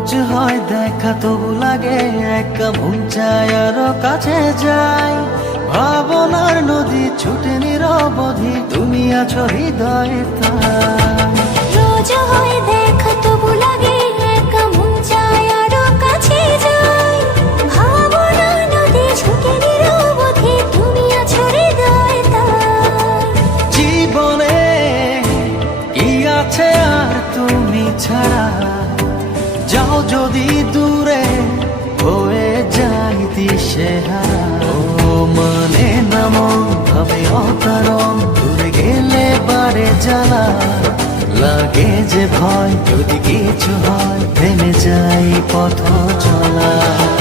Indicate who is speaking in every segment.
Speaker 1: রোজ হয় দেখা তবু লাগে একা মন চায় আরও কাছে যাই। ভাবনার নদী ছুটে নিরবধি তুমি আছো হৃদয়ে তাই।
Speaker 2: রোজ হয় দেখা তবু লাগে একা মন চায় আরও কাছে যাই। ভাবনা নদী ছুটে নিরবধি তুমি আছো হৃদয়ে তাই।
Speaker 1: জীবনে কি আছে আর তুমি ছাড়া? যদি দূরে হয়ে যাই দিশেহারা। ও মানে নাম, ভাবে অকারণ, দূরে গেলে বারে জ্বালা। লাগে যে ভয়, যদি কিছু হয়, থেমে যাই পথ চলা।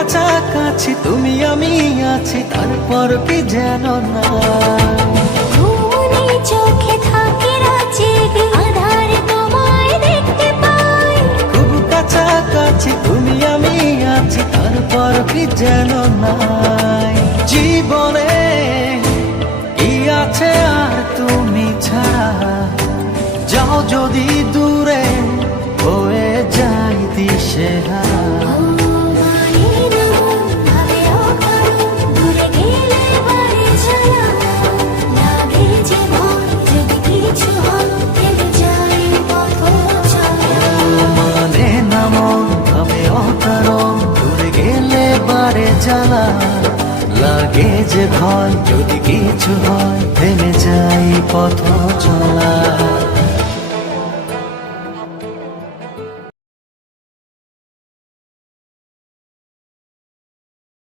Speaker 1: কাছাকাছি তুমি আমি আছি তারপর কি যেন না?
Speaker 2: চোখে থাকে রাজেগে আধারে তোমায় দেখতে পাই।
Speaker 1: খুব কাছাকাছি তুমি আমি আছি তারপর কি যেন নাই? জীবনে কি আছে আর তুমি ছাড়া? যাও যদি দূরে হয়ে যাই দিশেহারা। লাগে যে ভয় যদি কিছু হয় থেমে যাই পথ চলা।